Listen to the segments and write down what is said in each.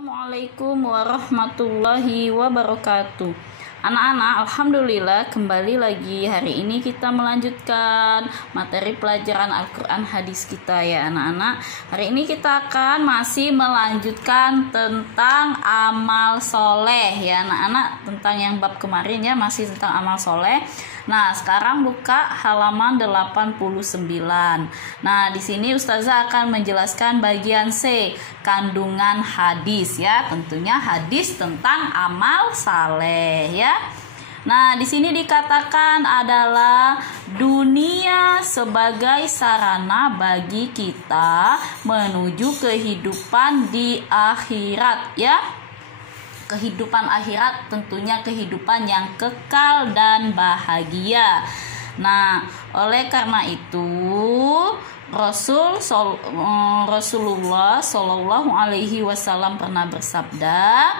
Assalamualaikum warahmatullahi wabarakatuh. Anak-anak, alhamdulillah kembali lagi. Hari ini kita melanjutkan materi pelajaran Al-Quran hadis kita ya anak-anak. Hari ini kita akan masih melanjutkan tentang amal soleh ya anak-anak. Tentang yang bab kemarin ya, masih tentang amal soleh. Nah, sekarang buka halaman 89. Nah, di sini Ustazah akan menjelaskan bagian C, kandungan hadis ya. Tentunya hadis tentang amal saleh ya. Nah, di sini dikatakan adalah dunia sebagai sarana bagi kita menuju kehidupan di akhirat ya. Kehidupan akhirat tentunya kehidupan yang kekal dan bahagia. Nah, oleh karena itu Rasulullah Shallallahu Alaihi Wasallam pernah bersabda,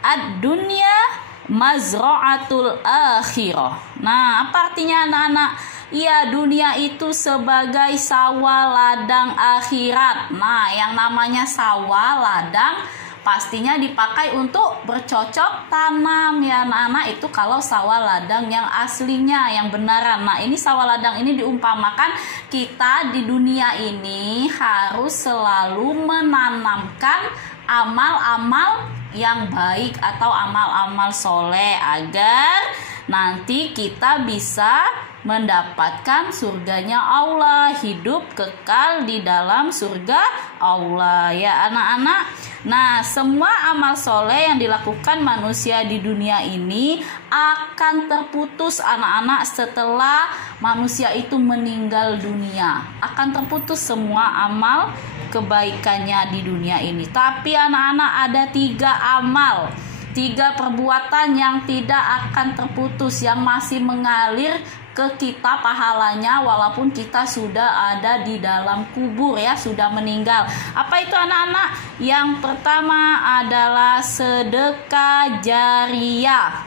ad-dunya mazra'atul akhirah. Nah, apa artinya anak-anak? Ya, dunia itu sebagai sawah ladang akhirat. Nah, yang namanya sawah ladang pastinya dipakai untuk bercocok tanam ya anak-anak. Itu kalau sawah ladang yang aslinya, yang benaran. Nah, ini sawah ladang ini diumpamakan kita di dunia ini harus selalu menanamkan amal-amal yang baik atau amal-amal soleh agar nanti kita bisa mendapatkan surganya Allah, hidup kekal di dalam surga Allah ya anak-anak. Nah, semua amal soleh yang dilakukan manusia di dunia ini akan terputus anak-anak setelah manusia itu meninggal dunia. Akan terputus semua amal kebaikannya di dunia ini. Tapi anak-anak ada 3 amal, 3 perbuatan yang tidak akan terputus, yang masih mengalir ke kita pahalanya walaupun kita sudah ada di dalam kubur ya, sudah meninggal. Apa itu anak-anak? Yang pertama adalah sedekah jariyah.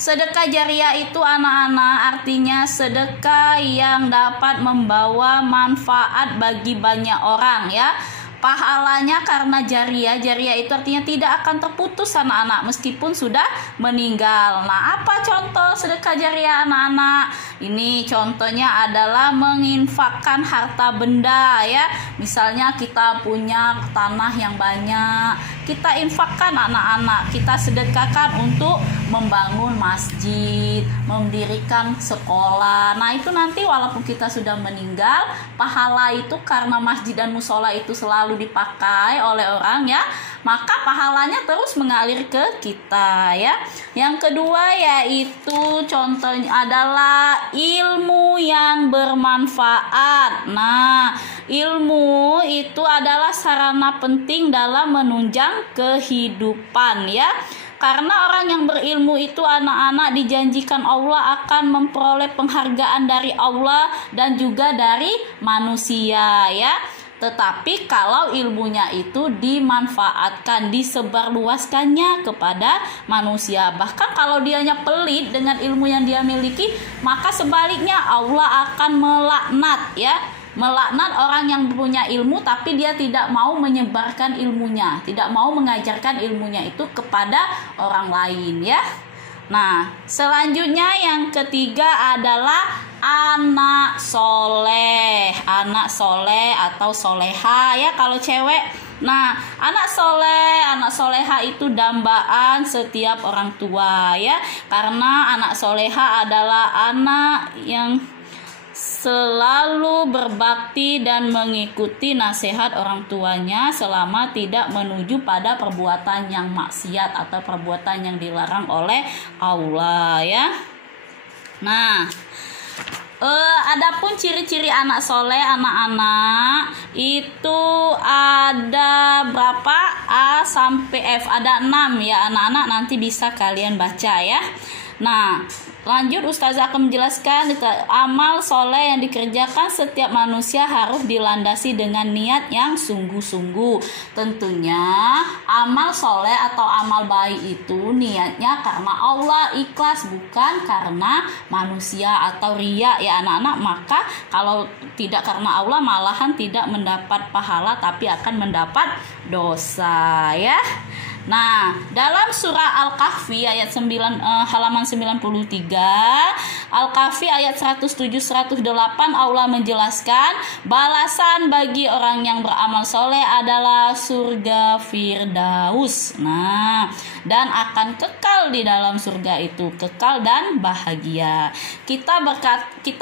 Sedekah jariyah itu anak-anak artinya sedekah yang dapat membawa manfaat bagi banyak orang ya. Pahalanya karena jariyah itu artinya tidak akan terputus anak-anak meskipun sudah meninggal. Nah, apa contoh sedekah jariyah anak-anak? Ini contohnya adalah menginfakkan harta benda ya. Misalnya kita punya tanah yang banyak, kita infakkan anak-anak, kita sedekahkan untuk membangun masjid, mendirikan sekolah. Nah, itu nanti walaupun kita sudah meninggal, pahala itu karena masjid dan musola itu selalu dipakai oleh orang ya, maka pahalanya terus mengalir ke kita ya. Yang kedua yaitu contohnya adalah ilmu yang bermanfaat. Nah, ilmu itu adalah sarana penting dalam menunjang kehidupan ya. Karena orang yang berilmu itu anak-anak dijanjikan Allah akan memperoleh penghargaan dari Allah dan juga dari manusia ya. Tetapi kalau ilmunya itu dimanfaatkan, disebarluaskannya kepada manusia. Bahkan kalau dianya pelit dengan ilmu yang dia miliki, maka sebaliknya Allah akan melaknat ya. Melaknat orang yang punya ilmu tapi dia tidak mau menyebarkan ilmunya, tidak mau mengajarkan ilmunya itu kepada orang lain ya. Nah, selanjutnya yang ketiga adalah anak soleh. Anak soleh atau soleha ya kalau cewek. Nah, anak soleh, anak soleha itu dambaan setiap orang tua ya. Karena anak soleha adalah anak yang selalu berbakti dan mengikuti nasihat orang tuanya selama tidak menuju pada perbuatan yang maksiat atau perbuatan yang dilarang oleh Allah ya. Nah, adapun ciri-ciri anak soleh anak-anak itu ada berapa? A sampai F, ada 6 ya anak-anak, nanti bisa kalian baca ya. Nah, Lanjut Ustazah akan menjelaskan amal soleh yang dikerjakan setiap manusia harus dilandasi dengan niat yang sungguh-sungguh. Tentunya amal soleh atau amal baik itu niatnya karena Allah, ikhlas, bukan karena manusia atau riya ya anak-anak. Maka kalau tidak karena Allah malahan tidak mendapat pahala tapi akan mendapat dosa ya. Nah, dalam surah Al-Kahfi ayat 9 halaman 93, Al-Kahfi ayat 107-108 Allah menjelaskan balasan bagi orang yang beramal soleh adalah surga Firdaus. Nah, dan akan kekal di dalam surga itu, kekal dan bahagia. Kita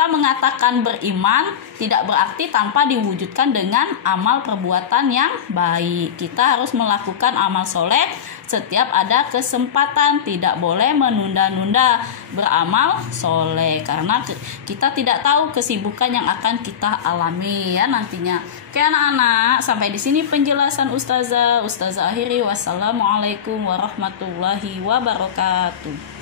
mengatakan beriman tidak berarti tanpa diwujudkan dengan amal perbuatan yang baik. Kita harus melakukan amal soleh setiap ada kesempatan, tidak boleh menunda-nunda beramal soleh karena kita tidak tahu kesibukan yang akan kita alami ya nantinya. Oke anak-anak, sampai di sini penjelasan Ustazah akhiri. Wassalamualaikum warahmatullahi wabarakatuh.